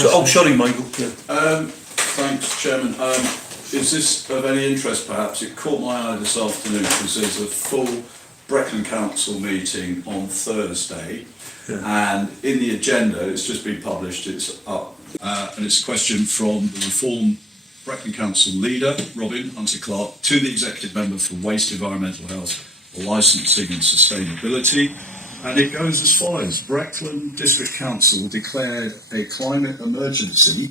Sorry, Michael. Yeah. Thanks, Chairman. Is this of any interest, perhaps? It caught my eye this afternoon because there's a full Breckland Council meeting on Thursday, and in the agenda, it's just been published, it's up, and it's a question from the Reform Breckland Council leader, Robin Hunter Clarke, to the Executive Member for Waste, Environmental Health, Licensing and Sustainability. And it goes as follows. Breckland District Council declared a climate emergency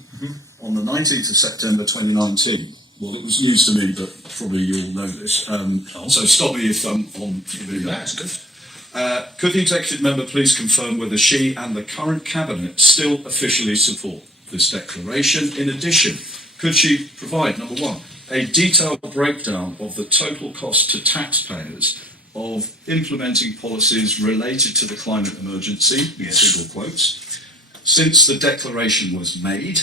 on the 19th of September 2019. Well, it was news to me, but probably you all know this. So stop me if I'm on TV. That's good. Could the Executive Member please confirm whether she and the current Cabinet still officially support this declaration? In addition, could she provide, number one, a detailed breakdown of the total cost to taxpayers of implementing policies related to the climate emergency, in single quotes, since the declaration was made,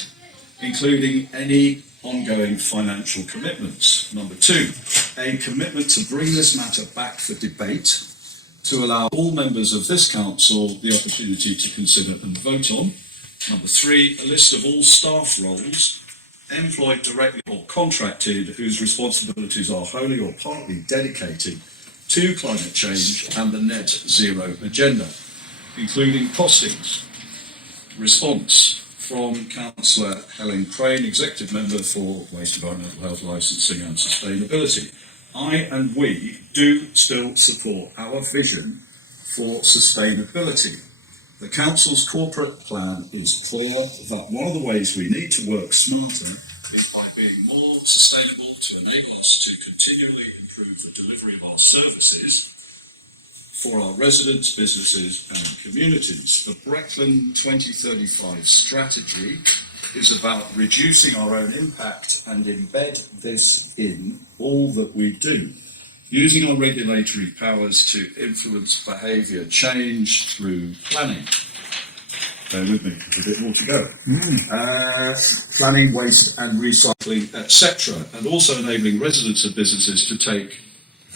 including any ongoing financial commitments. Number two, a commitment to bring this matter back for debate, to allow all members of this council the opportunity to consider and vote on. Number three, a list of all staff roles employed directly or contracted whose responsibilities are wholly or partly dedicated to climate change and the net zero agenda, including costings. Response from Councillor Helen Crane, Executive Member for Waste, Environmental Health, Licensing and Sustainability. I and we do still support our vision for sustainability. The Council's corporate plan is clear that one of the ways we need to work smarter is by being more sustainable to enable us to continually improve the delivery of our services for our residents, businesses and communities. The Breckland 2035 strategy is about reducing our own impact and embed this in all that we do, using our regulatory powers to influence behaviour change through planning. Bear with me, there's a bit more to go. Planning, waste and recycling, etc. And also enabling residents and businesses to take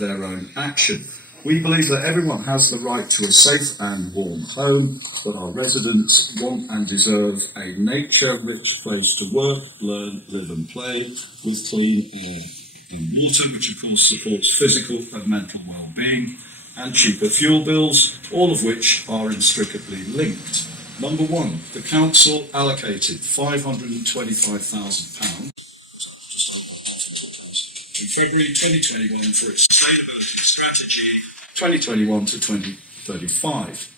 their own action. We believe that everyone has the right to a safe and warm home, but our residents want and deserve a nature-rich place to work, learn, live and play, with clean air and water, which of course supports physical and mental well-being, and cheaper fuel bills, all of which are inextricably linked. Number one, the Council allocated £525,000 in February 2021 for its Sustainability Strategy 2021 to 2035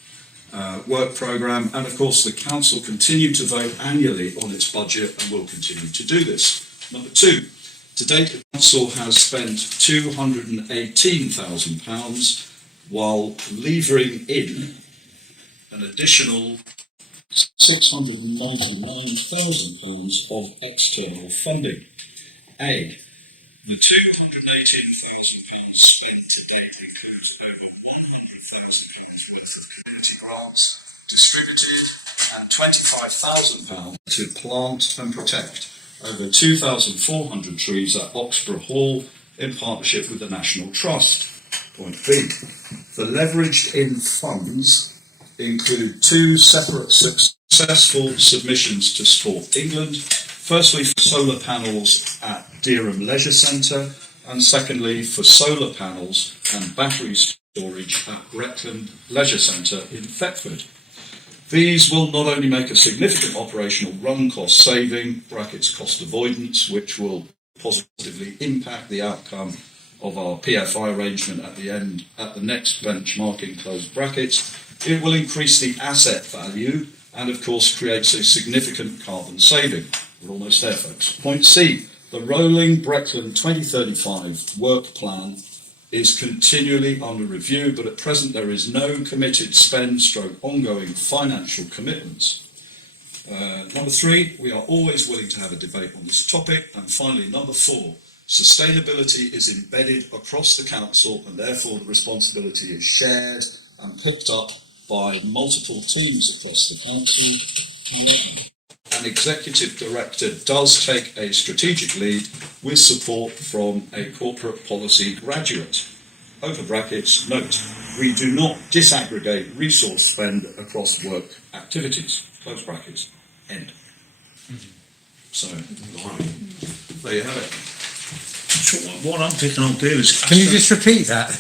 work programme, and of course the Council continued to vote annually on its budget and will continue to do this. Number two, to date the Council has spent £218,000 while levering in an additional £699,000 of external funding. A. The £218,000 spent to date includes over £100,000 worth of community grants distributed and £25,000 to plant and protect over 2,400 trees at Oxborough Hall in partnership with the National Trust. Point B. The leveraged in funds include two separate successful submissions to Sport England. Firstly, for solar panels at Dereham Leisure Centre, and secondly, for solar panels and battery storage at Breckland Leisure Centre in Thetford. These will not only make a significant operational run cost saving, brackets cost avoidance, which will positively impact the outcome of our PFI arrangement at the next benchmarking, close brackets. It will increase the asset value and of course creates a significant carbon saving. We're almost there, folks. Point C, the rolling Breckland 2035 work plan is continually under review, but at present there is no committed ongoing financial commitments. Number three, we are always willing to have a debate on this topic. And finally, number four, sustainability is embedded across the council and therefore the responsibility is shared and picked up by multiple teams across the council. An executive director does take a strategic lead with support from a corporate policy graduate. Over brackets, note, we do not disaggregate resource spend across work activities. Close brackets, end. So, There you have it. So what I'm picking out there is Can you just repeat that?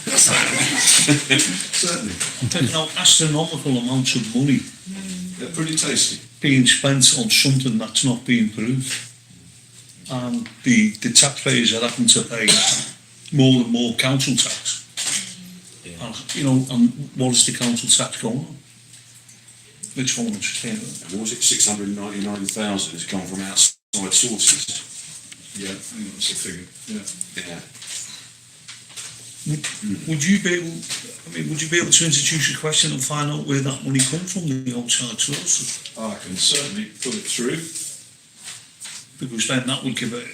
certainly, I'm picking out astronomical amounts of money they're pretty tasty. being spent on something that's not being proved, and the taxpayers are having to pay more and more council tax. And, you know, and what is the council tax going on? Which one is sustainable? What was it, 699,000 has come from outside sources? Yeah, I think that's the figure, yeah. Yeah. Would you be able, would you be able to introduce a question and find out where that money comes from, the outside sources? I can certainly put it through. Because then that would give it,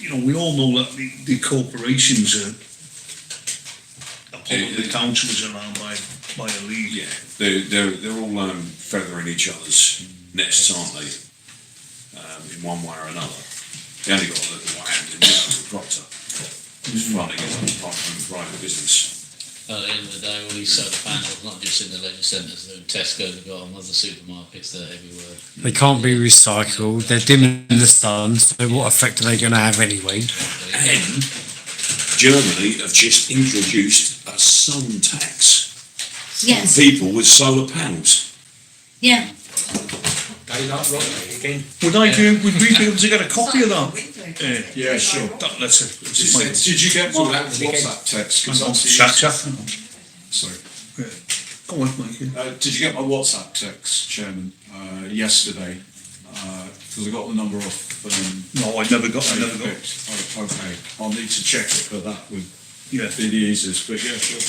you know, we all know that the corporations are pulling the councillors around by a league. Yeah, they're all feathering each other's nests, aren't they? In one way or another. They only got a little hand in Michael Proctor, who's running his own private business. At the end of the day, all these solar panels, not just in the leisure centres, Tesco's have got them, other supermarkets, they're everywhere. They can't be recycled. They're dim in the sun. So what effect are they going to have anyway? And Germany have just introduced a sun tax Yes, for people with solar panels. yeah. Would we be able to get a copy of that? Yeah, sure. That letter. Did you get my WhatsApp text? 'Cause obviously- Sorry. Go on, Mikey. Did you get my WhatsApp text, Chairman, yesterday? Because I got the number off. No, I never got. Oh, okay, I'll need to check it, but that would Yeah. be the easiest. But yeah, sure.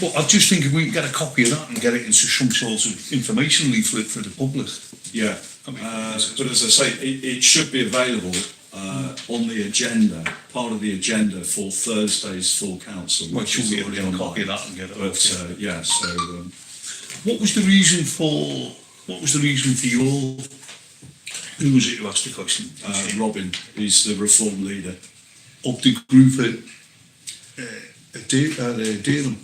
But I just think if we can get a copy of that and get it into some sort of information leaflet for the public. Yeah, but as I say, it should be available on the agenda, part of the agenda for Thursday's full council. Well, which should is we able to get a already copy of online. that and get it? But yeah, so What was the reason for your? Who was it who asked the question? Robin, he's the reform leader. Of the group at Deerham.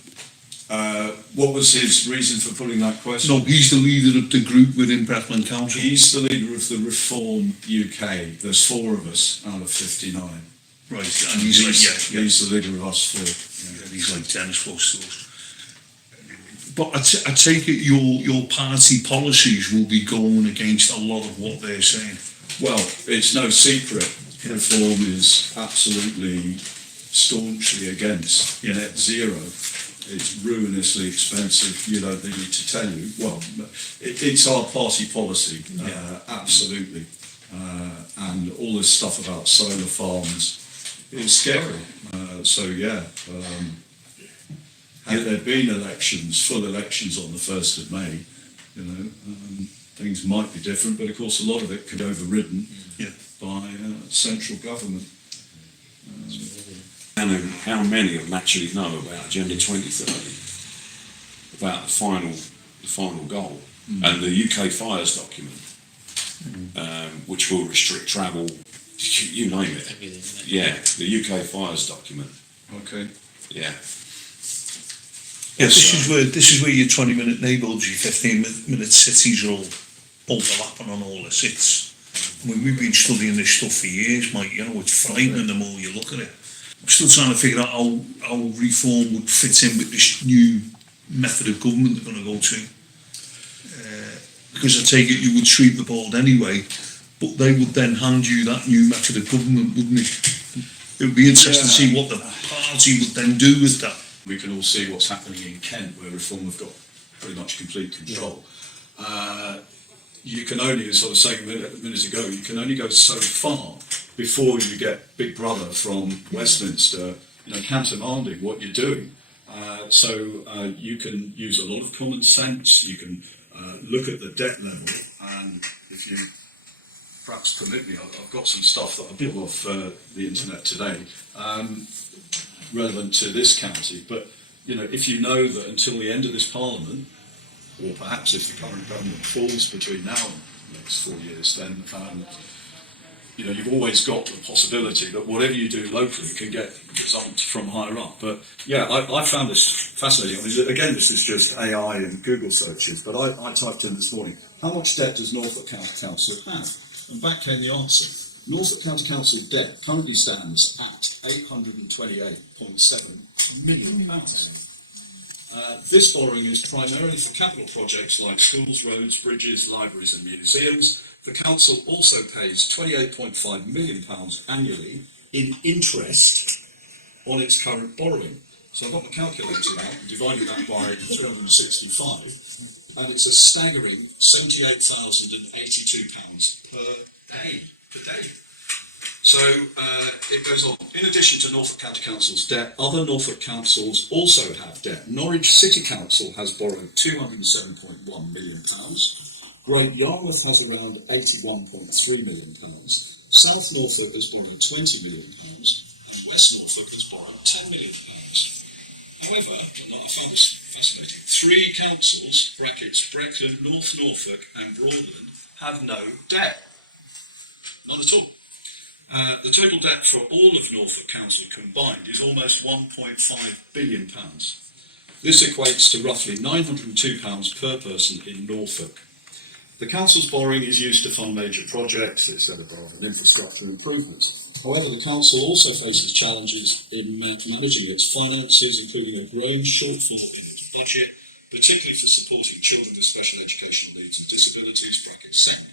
What was his reason for putting that question? No, he's the leader of the group within Breckland Council. He's the leader of the Reform UK. There's 4 of us out of 59. Right, and he's like, He's the leader of us 4. yeah, he's like Dennis close to us. But I take it your party policies will be going against a lot of what they're saying. Well, it's no secret. Reform is absolutely staunchly against net zero. It's ruinously expensive. You don't need to tell you. Well, it's our party policy, absolutely. And all this stuff about solar farms is scary. Had there been full elections on the 1st of May, things might be different, but of course a lot of it could be overridden by central government. And how many of them actually know about Agenda 2030? About the final goal, and the UK fires document, which will restrict travel, you name it. Everything, isn't it? Yeah, the UK fires document. Okay. Yeah. Yeah, this is where your 20-minute neighbourhoods, your 15-minute cities are all overlapping on all this. We've been studying this stuff for years, Mike. You know, it's frightening the more you look at it. I'm still trying to figure out how reform would fit in with this new method of government they're going to go to. Because I take it you would sweep the board anyway, but they would then hand you that new method of government, wouldn't it? It would be interesting to see what the party would then do with that. We can all see what's happening in Kent, where Reform have got pretty much complete control. You can only, as I was saying a minute ago, you can only go so far before you get Big Brother from Westminster, countermanding what you're doing. So you can use a lot of common sense. You can look at the debt level, and if you perhaps permit me, I've got some stuff that I pulled off the internet today, relevant to this county. But if you know that until the end of this Parliament, or perhaps if the current government falls between now and the next 4 years, then you've always got the possibility that whatever you do locally can get results from higher up. But yeah, I found this fascinating. I mean, again, this is just AI and Google searches, but I typed in this morning, how much debt does Norfolk County Council have? And back came the answer. Norfolk County Council debt currently stands at £828.7 million. This borrowing is primarily for capital projects like schools, roads, bridges, libraries and museums. The council also pays £28.5 million annually in interest on its current borrowing. So I've got the calculator out and divided that by 365, and it's a staggering £78,082 per day. So it goes on. In addition to Norfolk County Council's debt, other Norfolk councils also have debt. Norwich City Council has borrowed £207.1 million. Great Yarmouth has around £81.3 million. South Norfolk has borrowed £20 million. And West Norfolk has borrowed £10 million. However, I found this fascinating, 3 councils, brackets, Breckland, North Norfolk and Broadland, have no debt. None at all. The total debt for all of Norfolk Council combined is almost £1.5 billion. This equates to roughly £902 per person in Norfolk. The council's borrowing is used to fund major projects, etc., and infrastructure improvements. However, the council also faces challenges in managing its finances, including a growing shortfall in its budget, particularly for supporting children with special educational needs and disabilities, brackets SEND.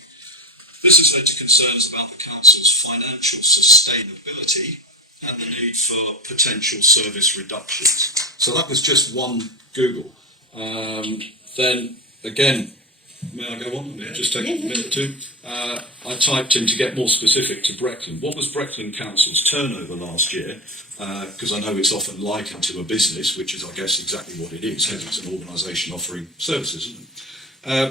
This has led to concerns about the council's financial sustainability and the need for potential service reductions. So that was just one Google. Then again, may I go on? Just take a minute or two. I typed in to get more specific to Breckland. What was Breckland Council's turnover last year? Because I know it's often likened to a business, which is, I guess, exactly what it is, because it's an organisation offering services, isn't it?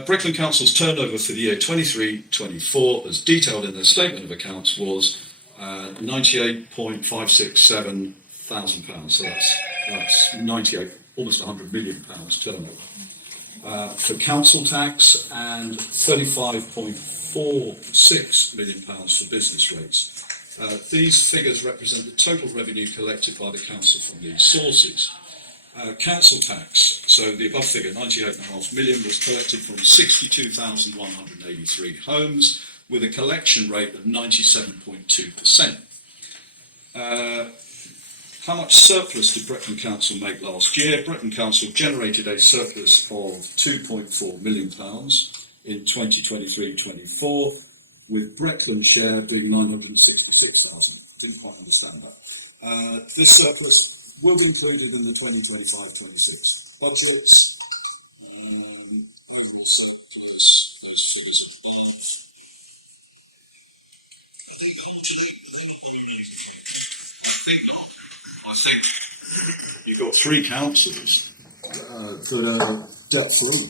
Breckland Council's turnover for the year 23-24, as detailed in their statement of accounts, was £98.567 thousand. So that's 98, almost £100 million turnover. For council tax and £35.46 million for business rates. These figures represent the total revenue collected by the council from these sources. Council tax, so the above figure, £98.5 million, was collected from 62,183 homes with a collection rate of 97.2%. How much surplus did Breckland Council make last year? Breckland Council generated a surplus of £2.4 million in 2023-24, with Breckland share being 966,000. Didn't quite understand that. This surplus will be included in the 2025-26 budgets. Overall surplus is I think you've got 3 councils that are debt-free.